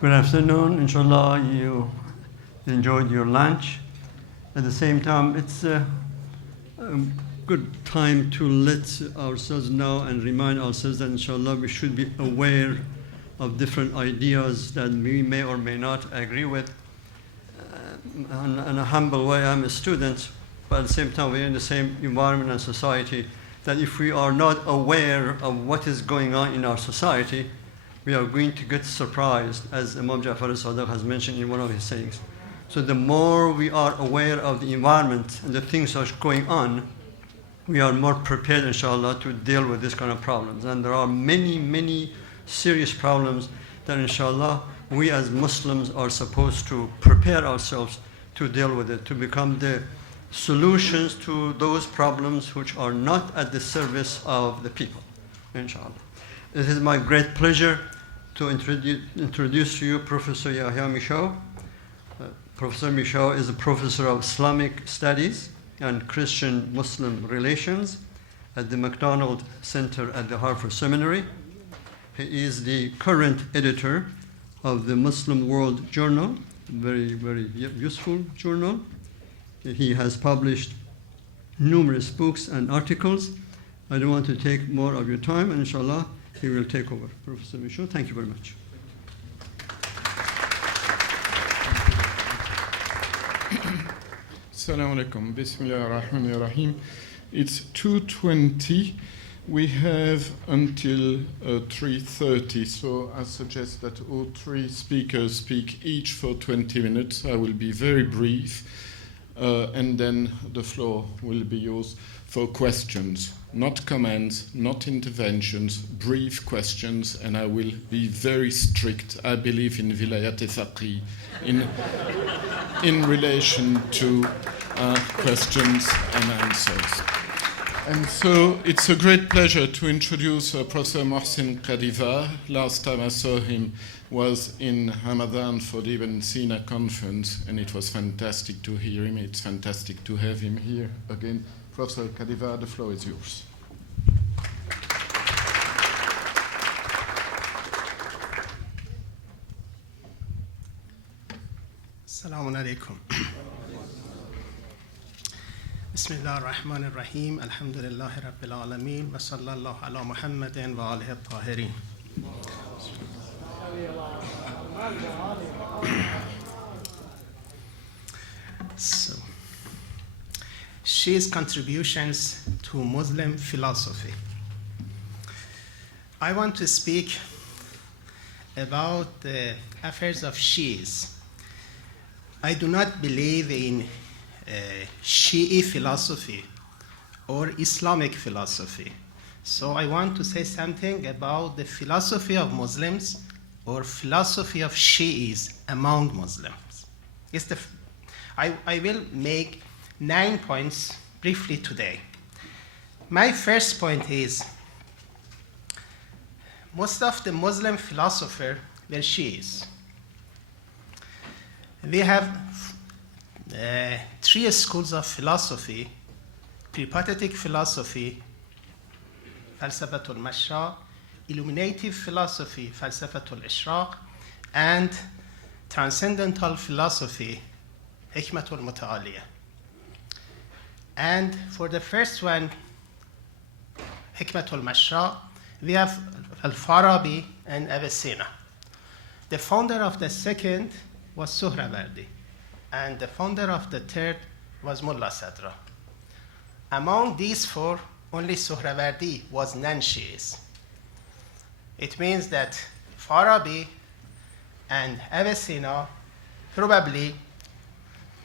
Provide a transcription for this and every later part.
Good afternoon. Inshallah, you enjoyed your lunch. At the same time, it's a good time to let ourselves know and remind ourselves that inshallah we should be aware of different ideas that we may or may not agree with. In a humble way, I'm a student, but at the same time we're in the same environment and society, that if we are not aware of what is going on in our society, we are going to get surprised, as Imam Ja'far al-Sadiq has mentioned in one of his sayings. So the more we are aware of the environment and the things that are going on, we are more prepared, inshallah, to deal with this kind of problems. And there are many, many serious problems that, inshallah, we as Muslims are supposed to prepare ourselves to deal with it, to become the solutions to those problems which are not at the service of the people, inshallah. It is my great pleasure to introduce to you Professor Yahya Michaud. Professor Michaud is a professor of Islamic Studies and Christian-Muslim Relations at the MacDonald Center at the Harvard Seminary. He is the current editor of the Muslim World Journal, very, very useful journal. He has published numerous books and articles. I don't want to take more of your time, and inshallah, he will take over. Professor Michaud, thank you very much. Assalamu alaikum. Bismillah ar-Rahman ar-Rahim. It's 2:20. We have until 3:30, so I suggest that all three speakers speak each for 20 minutes. I will be very brief, and then the floor will be yours for questions, not comments, not interventions, brief questions, and I will be very strict. I believe in vilayat faqih in relation to questions and answers. And so it's a great pleasure to introduce Professor Mohsin Khadiva. Last time I saw him was in Ramadan for the Ibn Sina conference, and it was fantastic to hear him. It's fantastic to have him here again. Professor Khadiva, the floor is yours. Assalamu alaikum. بسم الله الرحمن الرحيم الحمد لله رب العالمين وصلى الله على محمد وآله الطاهرين. So, Shia's contributions to Muslim philosophy. I want to speak about the affairs of Shias. I do not believe in Shi'ite philosophy or Islamic philosophy. So I want to say something about the philosophy of Muslims or philosophy of Shiites among Muslims. I will make 9 points briefly today. My first point is most of the Muslim philosophers were Shiites. We have 3 schools of philosophy: peripatetic philosophy, falsafatul mashra, illuminative philosophy, falsafatul ishraq, and transcendental philosophy, hikmatul muta'aliyah. And for the first one, hikmatul mashra, we have al-Farabi and Avicenna. The founder of the second was Suhrawardi, and the founder of the third was Mullah Sadra. Among these 4, only Suhrawardi was non-Shi'is. It means that Farabi and Avicenna probably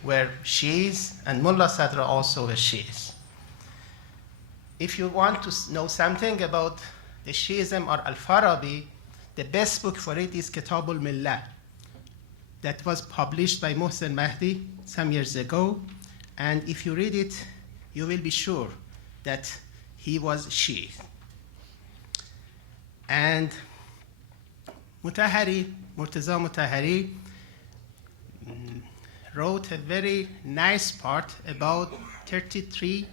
were Shi'is, and Mullah Sadra also were Shi'is. If you want to know something about the Shi'ism or Al-Farabi, the best book for it is Kitab al-Millah, that was published by Mohsen Mahdi some years ago, and if you read it, you will be sure that he was Shi'i. And Murtaza Mutahhari wrote a very nice part about 33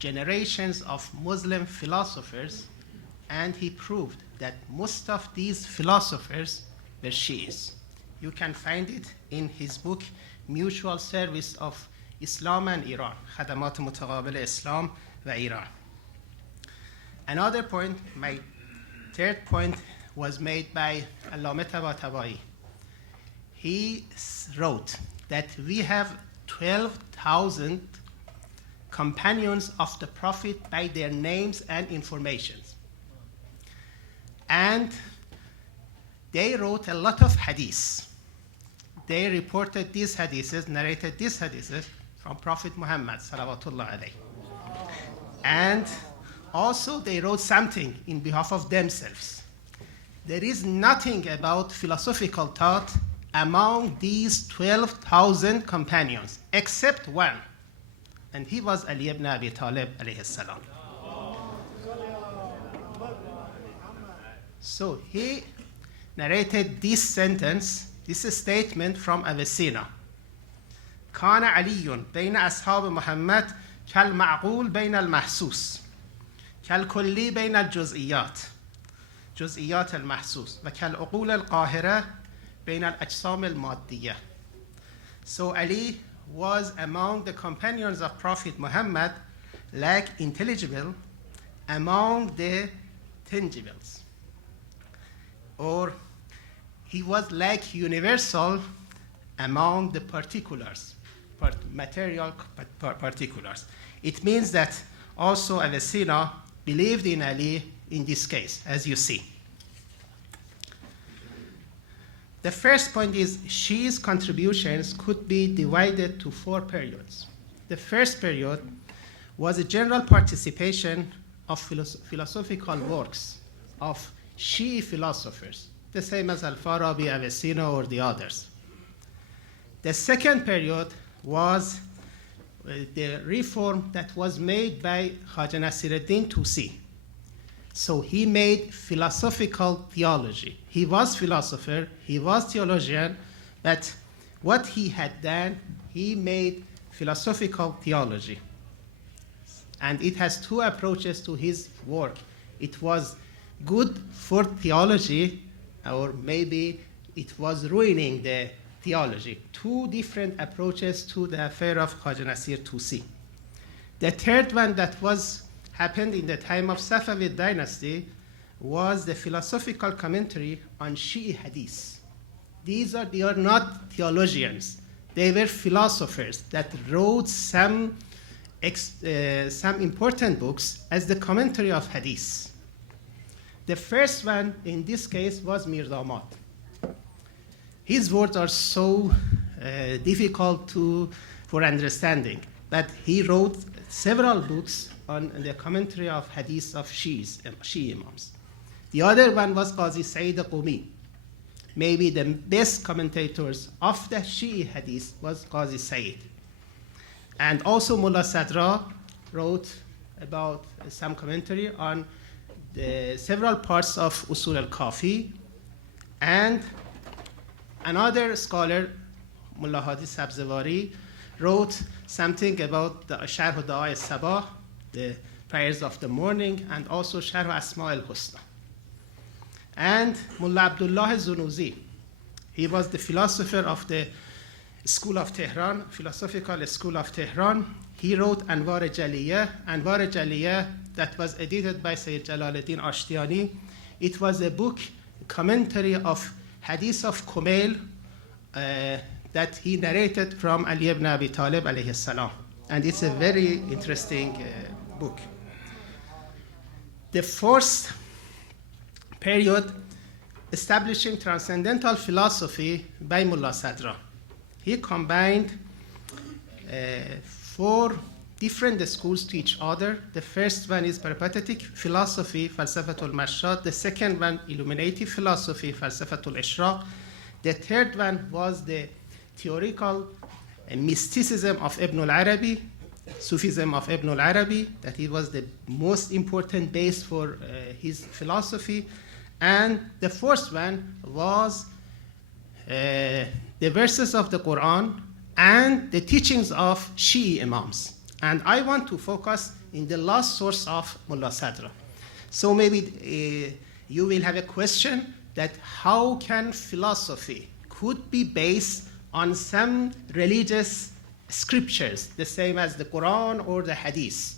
generations of Muslim philosophers, and he proved that most of these philosophers were Shi'is. You can find it in his book, Mutual Service of Islam and Iran, خدمات متقابل اسلام و ایران. Another point, my third point, was made by Allame Tabatabai. He wrote that we have 12,000 companions of the Prophet by their names and informations. And they wrote a lot of hadiths. They reported these hadiths, narrated these hadiths from Prophet Muhammad salawatullah alayhi. And also they wrote something in behalf of themselves. There is nothing about philosophical thought among these 12,000 companions except one, and he was Ali ibn Abi Talib alayhi salam. So he narrated this sentence, this statement from Avicenna. كان علي بين أصحاب محمد كالمعقول بين المحسوس كالكلي بين الجزئيات جزئيات المحسوس وكالعقول القاهرة بين الأجسام المادية. So Ali was among the companions of Prophet Muhammad like intelligible among the tangibles, or he was like universal among the particulars, material particulars. It means that also Avicenna believed in Ali in this case, as you see. The first point is Shi's contributions could be divided to 4 periods. The first period was a general participation of philosophical works of Shi'i philosophers, the same as Al-Farabi, Avicenna, or the others. The second period was the reform that was made by Khaja Nasiruddin Tusi. So he made philosophical theology. He was philosopher, he was theologian, but what he had done, he made philosophical theology. And it has 2 approaches to his work. It was good for theology, or maybe it was ruining the theology. 2 different approaches to the affair of Khaja Nasir Tusi. The third one that happened in the time of Safavid dynasty was the philosophical commentary on Shi'i hadith. They are not theologians. They were philosophers that wrote some important books as the commentary of hadith. The first one in this case was Mir Damad. His words are so difficult for understanding, but he wrote several books on the commentary of hadith of Shi'i Imams. The other one was Qazi Sayyid Qumi. Maybe the best commentators of the Shi'i hadith was Qazi Sayyid. And also Mullah Sadra wrote about some commentary on the several parts of Usul al-Kafi. And another scholar, Mullah Hadi Sabzewari, wrote something about the Sharh Da'a al-Sabah, the prayers of the morning, and also Sharh Asma al-Husna. And Mullah Abdullah Zunuzi, he was the philosopher of the School of Tehran, philosophical school of Tehran. He wrote Anwar Jaliyah, that was edited by Sayyid Jalaluddin Ashtiani. It was a book, commentary of Hadith of Kumail that he narrated from Ali ibn Abi Talib alayhi salam. And it's a very interesting book. The fourth period, establishing transcendental philosophy by Mullah Sadra. He combined 4 different schools to each other. The first one is peripatetic philosophy, Falsafatul Mashad. The second one, illuminative philosophy, Falsafatul Ishraq. The third one was the theoretical mysticism of Ibn al-Arabi, Sufism of Ibn al-Arabi, that it was the most important base for his philosophy. And the fourth one was the verses of the Quran and the teachings of Shi'i Imams. And I want to focus in the last source of Mullah Sadra. So maybe you will have a question that how can philosophy could be based on some religious scriptures, the same as the Quran or the Hadith.